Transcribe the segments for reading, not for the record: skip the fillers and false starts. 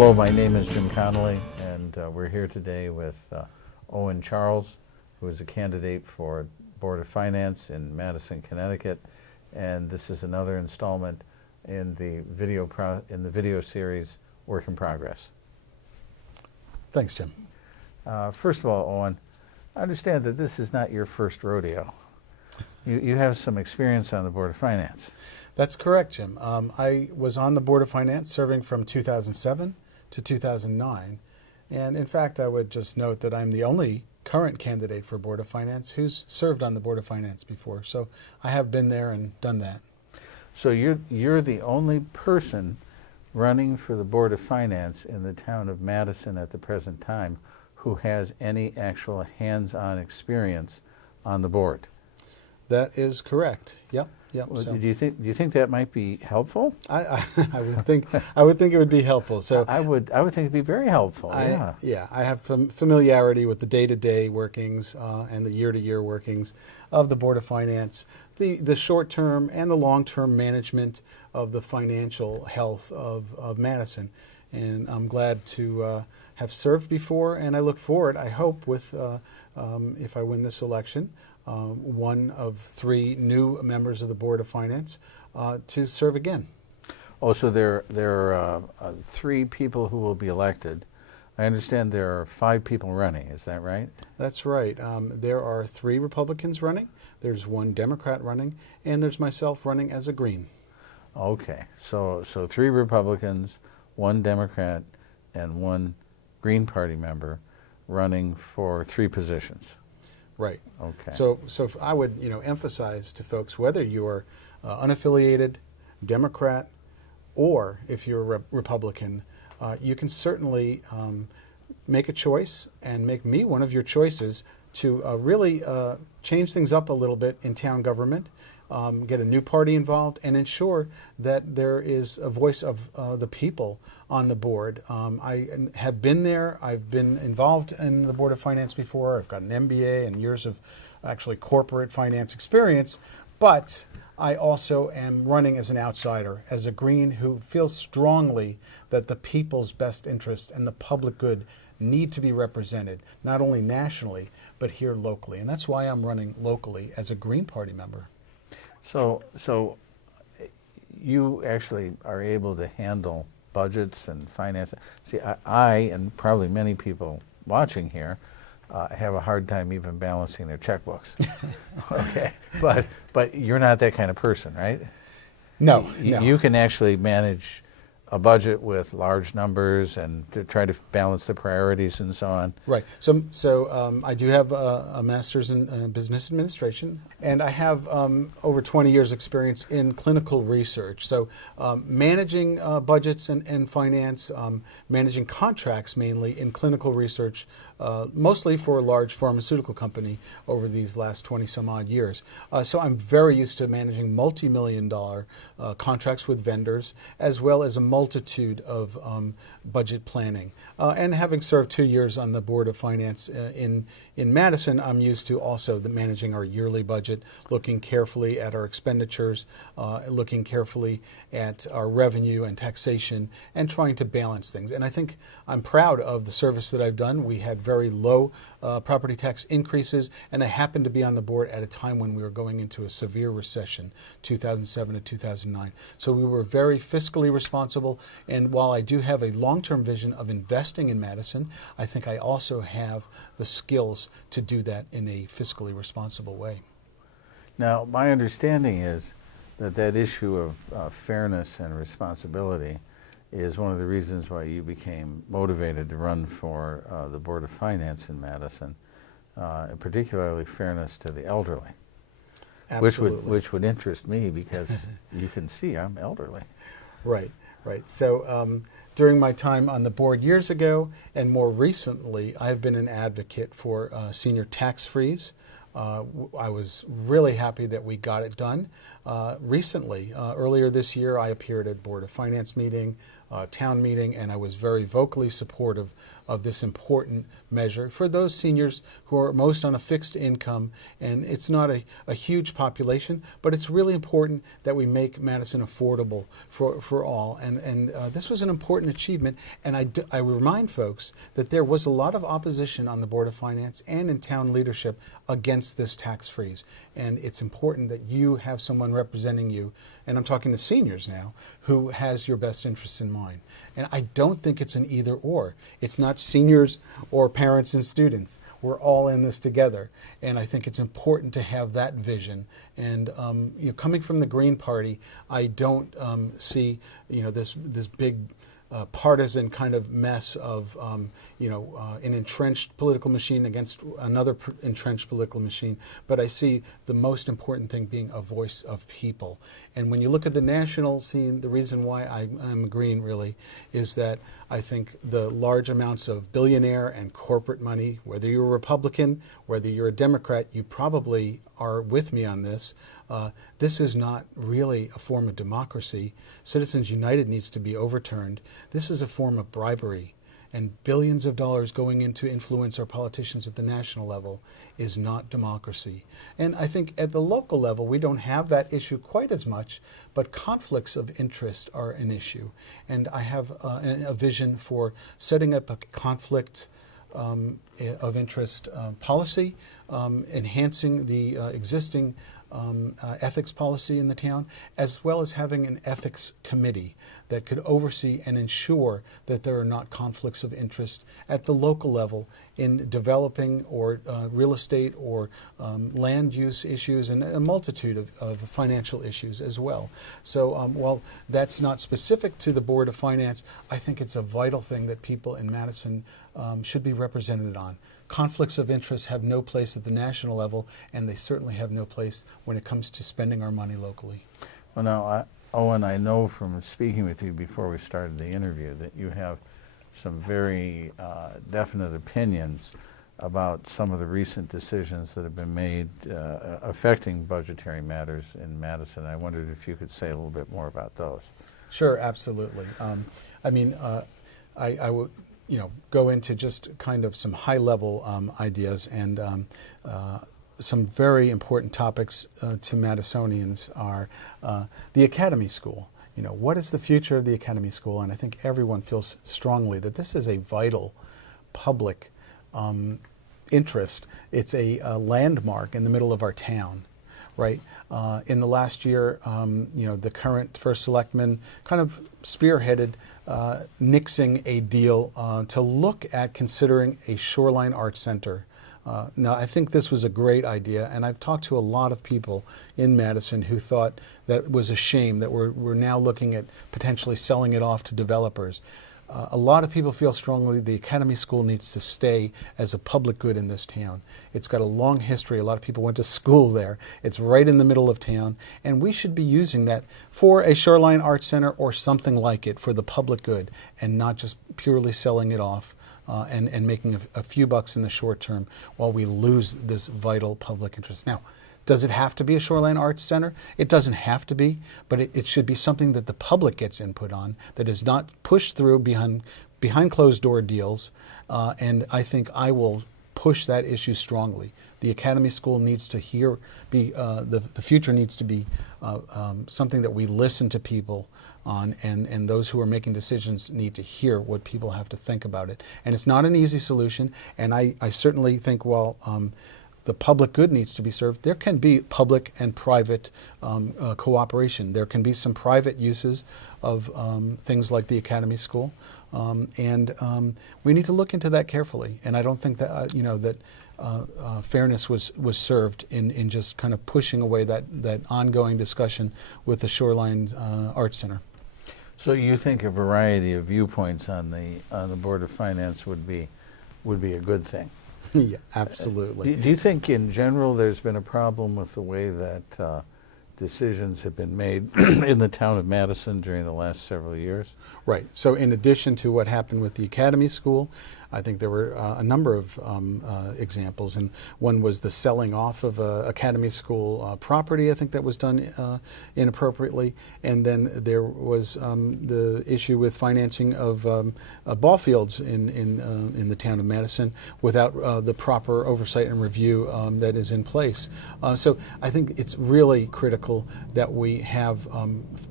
Hello, my name is Jim Connolly, and we're here today with Owen Charles, who is a candidate for Board of Finance in Madison, Connecticut, and this is another installment in the video series Work in Progress. Thanks, Jim. First of all, Owen, I understand that this is not your first rodeo. You have some experience on the Board of Finance. That's correct, Jim. I was on the Board of Finance serving from 2007 to 2009. And in fact, I would just note that I'm the only current candidate for Board of Finance who's served on the Board of Finance before. So I have been there and done that. So you're the only person running for the Board of Finance in the town of Madison at the present time who has any actual hands-on experience on the board. That is correct. Yep. Well, So do you think that might be helpful? I would think it would be helpful. So I would think it'd be very helpful. I have familiarity with the day-to-day workings and the year-to-year workings of the Board of Finance, the short-term and the long-term management of the financial health of Madison. And I'm glad to have served before, and I look forward, I hope, with if I win this election, one of 3 new members of the Board of Finance to serve again. Oh, so there are 3 people who will be elected. I understand there are 5 people running. Is that right? That's right. There are 3 Republicans running. There's 1 Democrat running, and there's myself running as a Green. Okay, so 3 Republicans, 1 Democrat, and 1 Green Party member running for 3 positions. Right. Okay. So I would emphasize to folks, whether you are unaffiliated, Democrat, or if you're a Republican, you can certainly make a choice and make me one of your choices to really change things up a little bit in town government, get a new party involved, and ensure that there is a voice of the people on the board. I have been there. I've been involved in the Board of Finance before. I've got an MBA and years of actually corporate finance experience, but I also am running as an outsider, as a Green who feels strongly that the people's best interest and the public good need to be represented, not only nationally, but here locally. And that's why I'm running locally as a Green Party member. So you actually are able to handle budgets and finance. See, I and probably many people watching here have a hard time even balancing their checkbooks. Okay, but you're not that kind of person, right? No. You can actually manage a budget with large numbers and to try to balance the priorities and so on. Right. So I do have a master's in business administration, and I have over 20 years experience in clinical research. So managing budgets and finance, managing contracts mainly in clinical research, mostly for a large pharmaceutical company over these last 20 some odd years. So I'm very used to managing multi-million-dollar contracts with vendors, as well as a multitude of budget planning. And having served 2 years on the Board of Finance in Madison, I'm used to also managing our yearly budget, looking carefully at our expenditures, looking carefully at our revenue and taxation, and trying to balance things. And I think I'm proud of the service that I've done. We had very low property tax increases, and I happened to be on the board at a time when we were going into a severe recession, 2007 to 2009. So we were very fiscally responsible, and while I do have a long-term vision of investing in Madison, I think I also have the skills to do that in a fiscally responsible way. Now, my understanding is that issue of fairness and responsibility is one of the reasons why you became motivated to run for the Board of Finance in Madison, particularly fairness to the elderly. Absolutely. Which would interest me because you can see I'm elderly. Right. So during my time on the board years ago, and more recently, I've been an advocate for senior tax freeze. I was really happy that we got it done. Recently, earlier this year, I appeared at Board of Finance meeting town meeting, and I was very vocally supportive of this important measure for those seniors who are most on a fixed income. And it's not a huge population, but it's really important that we make Madison affordable for all. And this was an important achievement. And I remind folks that there was a lot of opposition on the Board of Finance and in town leadership against this tax freeze. And it's important that you have someone representing you, and I'm talking to seniors now, who has your best interests in mind. And I don't think it's an either or. It's not seniors or parents and students. We're all in this together. And I think it's important to have that vision. And coming from the Green Party, I don't see this big partisan kind of mess of an entrenched political machine against another entrenched political machine. But I see the most important thing being a voice of people. And when you look at the national scene, the reason why I'm agreeing really is that I think the large amounts of billionaire and corporate money, whether you're a Republican, whether you're a Democrat, you probably are with me on this. This is not really a form of democracy. Citizens United needs to be overturned. This is a form of bribery. And billions of dollars going in to influence our politicians at the national level is not democracy. And I think at the local level, we don't have that issue quite as much, but conflicts of interest are an issue. And I have a vision for setting up a conflict of interest policy, enhancing the existing ethics policy in the town, as well as having an ethics committee that could oversee and ensure that there are not conflicts of interest at the local level in developing or real estate or land use issues and a multitude of financial issues as well. So while that's not specific to the Board of Finance, I think it's a vital thing that people in Madison should be represented on. Conflicts of interest have no place at the national level, and they certainly have no place when it comes to spending our money locally. Well, now, Owen, I know from speaking with you before we started the interview that you have some very definite opinions about some of the recent decisions that have been made affecting budgetary matters in Madison. I wondered if you could say a little bit more about those. Sure, absolutely. I would go into just kind of some high-level ideas, and some very important topics to Madisonians are the Academy School. What is the future of the Academy School? And I think everyone feels strongly that this is a vital public interest. It's a landmark in the middle of our town. Right. In the last year, the current first selectman kind of spearheaded nixing a deal to look at considering a shoreline arts center. Now, I think this was a great idea, and I've talked to a lot of people in Madison who thought that it was a shame that we're now looking at potentially selling it off to developers. A lot of people feel strongly the Academy School needs to stay as a public good in this town. It's got a long history. A lot of people went to school there. It's right in the middle of town, and we should be using that for a Shoreline Arts Center or something like it for the public good, and not just purely selling it off and making a few bucks in the short term while we lose this vital public interest. Now, does it have to be a Shoreline Arts Center? It doesn't have to be, but it should be something that the public gets input on, that is not pushed through behind closed-door deals, and I think I will push that issue strongly. The Academy School needs to the future needs to be something that we listen to people on, and those who are making decisions need to hear what people have to think about it. And it's not an easy solution, and I certainly think while the public good needs to be served, there can be public and private cooperation. There can be some private uses of things like the Academy School, and we need to look into that carefully. And I don't think that fairness was served in just kind of pushing away that ongoing discussion with the Shoreline Arts Center. So you think a variety of viewpoints on the Board of Finance would be a good thing? Yeah, absolutely. Do you think in general there's been a problem with the way that decisions have been made in the town of Madison during the last several years? Right. So in addition to what happened with the Academy School, I think there were a number of examples, and one was the selling off of Academy School property. I think that was done inappropriately, and then there was the issue with financing of ball fields in the town of Madison without the proper oversight and review that is in place. So I think it's really critical that we have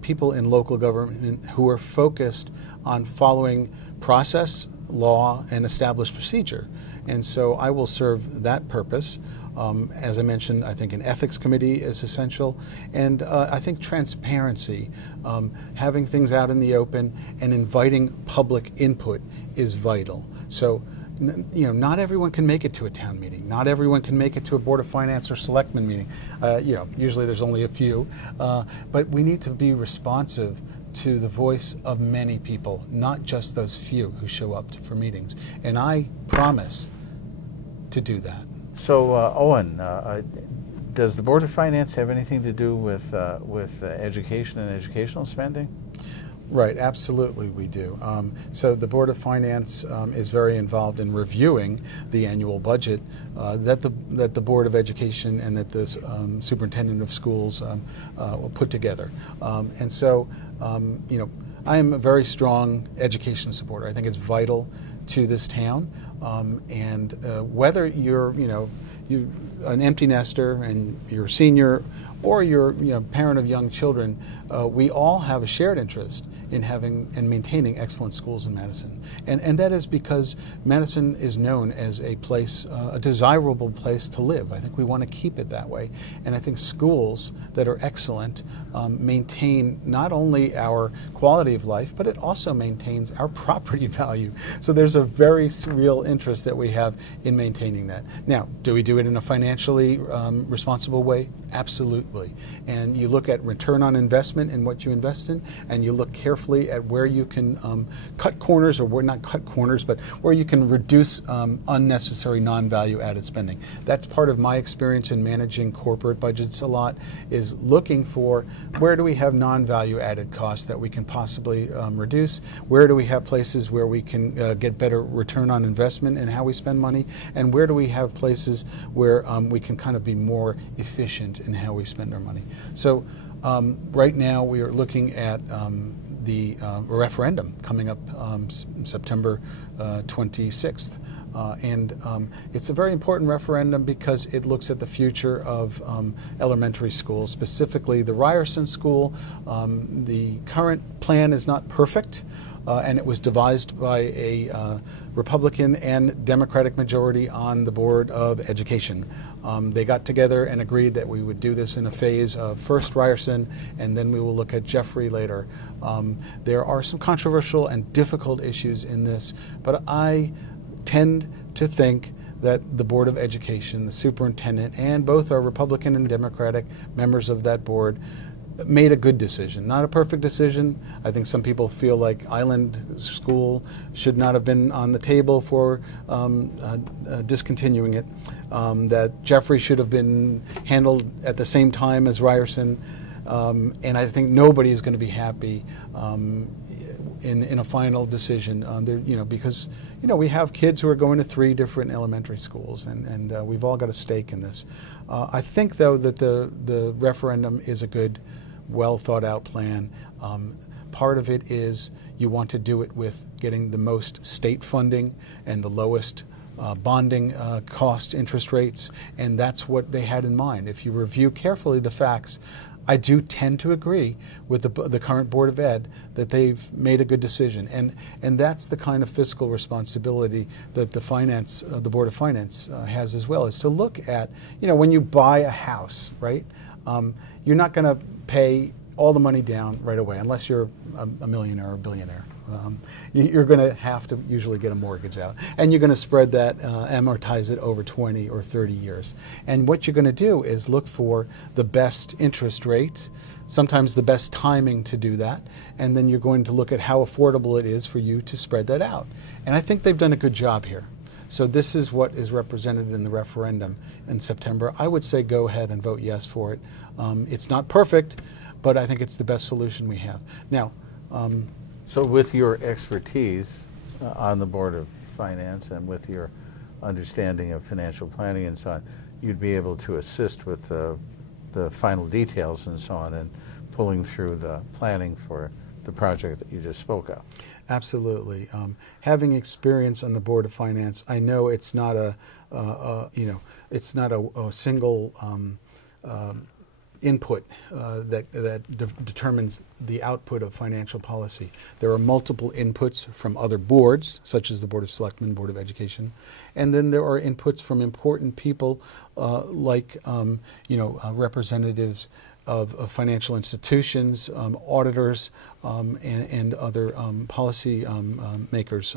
people in local government who are focused on following process, law, and established procedure. And so I will serve that purpose. As I mentioned, I think an ethics committee is essential, and I think transparency, having things out in the open and inviting public input is vital. So, not everyone can make it to a town meeting. Not everyone can make it to a Board of Finance or Selectmen meeting. Usually there's only a few, but we need to be responsive to the voice of many people, not just those few who show up for meetings. And I promise to do that. So, Owen, does the Board of Finance have anything to do with education and educational spending? Right, absolutely we do. So the Board of Finance is very involved in reviewing the annual budget that the Board of Education and that the Superintendent of Schools will put together. And so, I am a very strong education supporter. I think it's vital to this town. And whether you're, you an empty nester and you're a senior, or you're parent of young children, we all have a shared interest in having and maintaining excellent schools in Madison. And that is because Madison is known as a place, a desirable place to live. I think we want to keep it that way. And I think schools that are excellent maintain not only our quality of life, but it also maintains our property value. So there's a very real interest that we have in maintaining that. Now, do we do it in a financially responsible way? Absolutely. And you look at return on investment in what you invest in, and you look carefully at where you can cut corners, or where not cut corners, but where you can reduce unnecessary non-value added spending. That's part of my experience in managing corporate budgets a lot, is looking for where do we have non-value added costs that we can possibly reduce, where do we have places where we can get better return on investment in how we spend money, and where do we have places where we can kind of be more efficient in how we spend our money. So right now we are looking at the referendum coming up September 26th. And it's a very important referendum because it looks at the future of elementary schools, specifically the Ryerson School. The current plan is not perfect, and it was devised by a Republican and Democratic majority on the Board of Education. They got together and agreed that we would do this in a phase of first Ryerson, and then we will look at Jeffrey later. There are some controversial and difficult issues in this, but I tend to think that the Board of Education, the superintendent, and both our Republican and Democratic members of that board made a good decision. Not a perfect decision. I think some people feel like Island School should not have been on the table for discontinuing it, that Jeffrey should have been handled at the same time as Ryerson, and I think nobody is going to be happy in a final decision, because we have kids who are going to 3 different elementary schools, and we've all got a stake in this. I think, though, that the referendum is a good, well thought out plan. Part of it is you want to do it with getting the most state funding and the lowest bonding cost interest rates, and that's what they had in mind. If you review carefully the facts, I do tend to agree with the current Board of Ed that they've made a good decision, and that's the kind of fiscal responsibility that the Board of Finance has as well, is to look at, when you buy a house, right? You're not going to pay all the money down right away unless you're a millionaire or a billionaire. You're going to have to usually get a mortgage out, and you're going to spread that, amortize it over 20 or 30 years. And what you're going to do is look for the best interest rate, sometimes the best timing to do that, and then you're going to look at how affordable it is for you to spread that out. And I think they've done a good job here. So this is what is represented in the referendum in September. I would say go ahead and vote yes for it. It's not perfect, but I think it's the best solution we have. Now, so with your expertise on the Board of Finance and with your understanding of financial planning and so on, you'd be able to assist with the final details and so on, and pulling through the planning for the project that you just spoke of. Absolutely. Having experience on the Board of Finance, I know it's not it's not a single input that determines the output of financial policy. There are multiple inputs from other boards, such as the Board of Selectmen, Board of Education, and then there are inputs from important people like representatives of financial institutions, auditors, and other policy makers.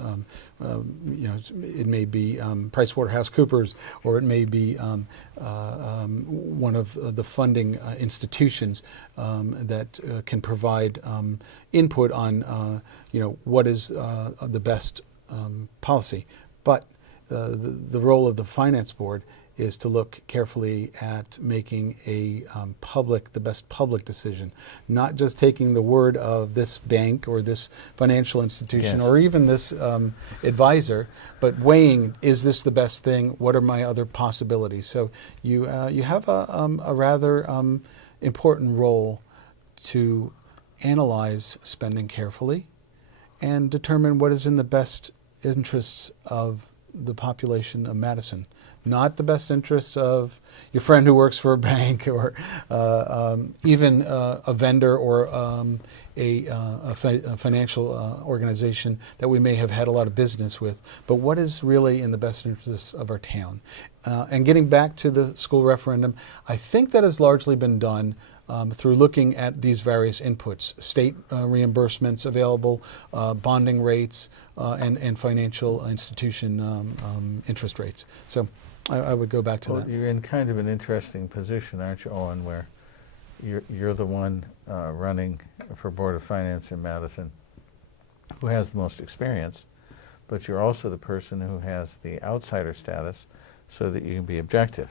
It may be PricewaterhouseCoopers, or it may be one of the funding institutions that can provide input on what is the best policy. But the role of the Finance Board is to look carefully at making the best public decision, not just taking the word of this bank or this financial institution, Yes. or even this advisor, but weighing, is this the best thing? What are my other possibilities? So you have a rather important role to analyze spending carefully and determine what is in the best interests of the population of Madison. Not the best interests of your friend who works for a bank, or even a vendor, or a financial organization that we may have had a lot of business with, but what is really in the best interests of our town. And getting back to the school referendum, I think that has largely been done through looking at these various inputs: state reimbursements available, bonding rates, and financial institution interest rates. So I would go back to that. You're in kind of an interesting position, aren't you, Owen, where you're the one running for Board of Finance in Madison who has the most experience, but you're also the person who has the outsider status so that you can be objective.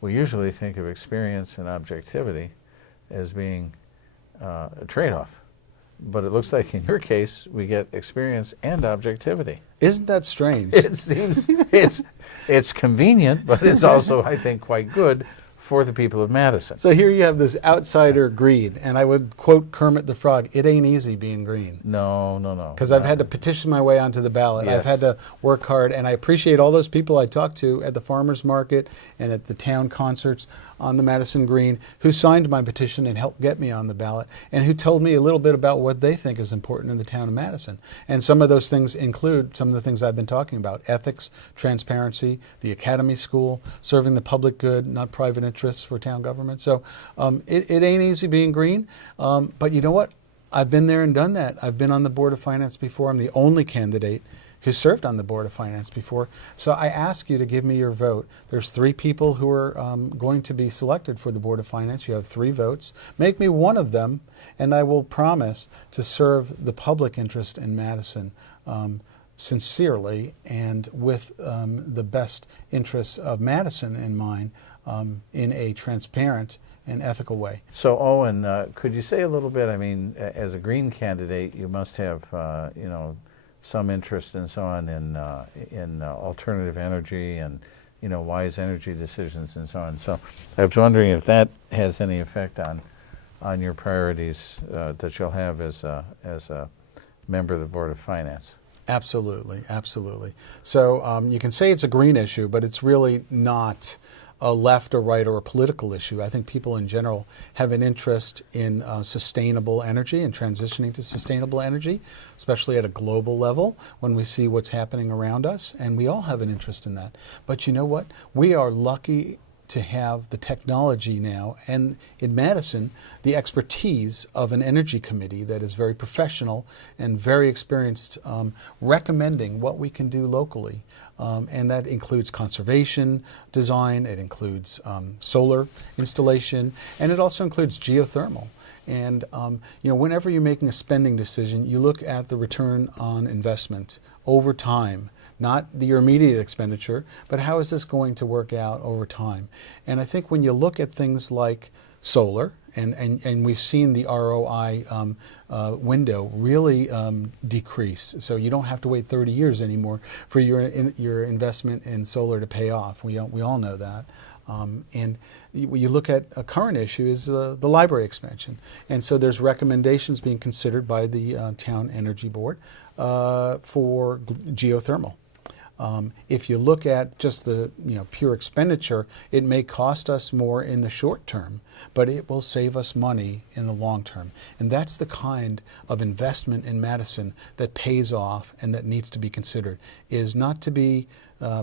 We usually think of experience and objectivity as being a trade-off, but it looks like in your case we get experience and objectivity. Isn't that strange? It seems it's convenient, but it's also, I think, quite good for the people of Madison. So here you have this outsider greed, and I would quote Kermit the Frog, "It ain't easy being green." No. Because I've had to petition my way onto the ballot. Yes. I've had to work hard, and I appreciate all those people I talked to at the farmers market and at the town concerts on the Madison Green who signed my petition and helped get me on the ballot, and who told me a little bit about what they think is important in the town of Madison. And some of those things include some of the things I've been talking about: ethics, transparency, the academy school, serving the public good, not private interests for town government. So it ain't easy being green, but you know what? I've been there and done that. I've been on the Board of Finance before. I'm the only candidate who served on the Board of Finance before. So I ask you to give me your vote. There's 3 people who are going to be selected for the Board of Finance. You have 3 votes. Make me one of them, and I will promise to serve the public interest in Madison sincerely and with the best interests of Madison in mind, in a transparent and ethical way. So, Owen, could you say a little bit? I mean, as a Green candidate, you must have, some interest and so on in alternative energy and, wise energy decisions and so on. So, I was wondering if that has any effect on your priorities that you'll have as a member of the Board of Finance. Absolutely, absolutely. So you can say it's a green issue, but it's really not a left or right or a political issue. I think people in general have an interest in sustainable energy and transitioning to sustainable energy, especially at a global level when we see what's happening around us, and we all have an interest in that. But you know what? We are lucky to have the technology now, and in Madison, the expertise of an energy committee that is very professional and very experienced, recommending what we can do locally. And that includes conservation design, it includes solar installation, and it also includes geothermal. And whenever you're making a spending decision, you look at the return on investment over time. Not your immediate expenditure, but how is this going to work out over time? And I think when you look at things like solar And we've seen the ROI window really decrease. So you don't have to wait 30 years anymore for your investment in solar to pay off. We all know that. And you look at a current issue is the library expansion. And so there's recommendations being considered by the Town Energy Board for geothermal. If you look at just the pure expenditure, it may cost us more in the short term, but it will save us money in the long term. And that's the kind of investment in Madison that pays off and that needs to be considered, is not to be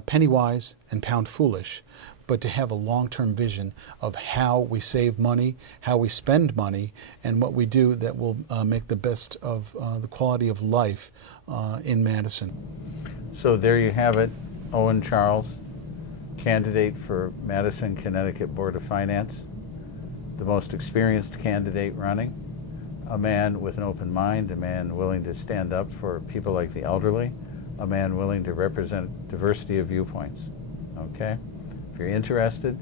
penny wise and pound foolish, but to have a long-term vision of how we save money, how we spend money, and what we do that will make the best of the quality of life in Madison. So there you have it, Owen Charles, candidate for Madison, Connecticut Board of Finance, the most experienced candidate running, a man with an open mind, a man willing to stand up for people like the elderly, a man willing to represent diversity of viewpoints. Okay? If you're interested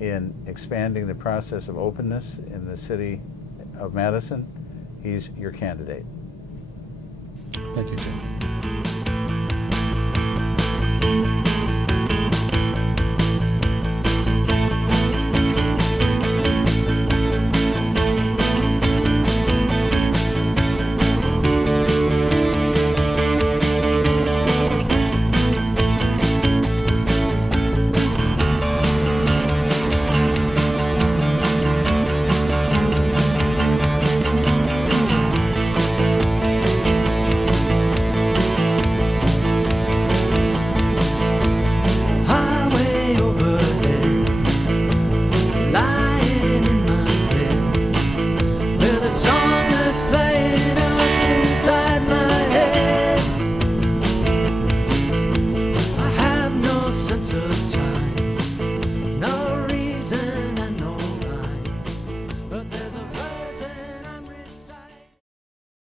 in expanding the process of openness in the city of Madison, he's your candidate. Thank you, Jim.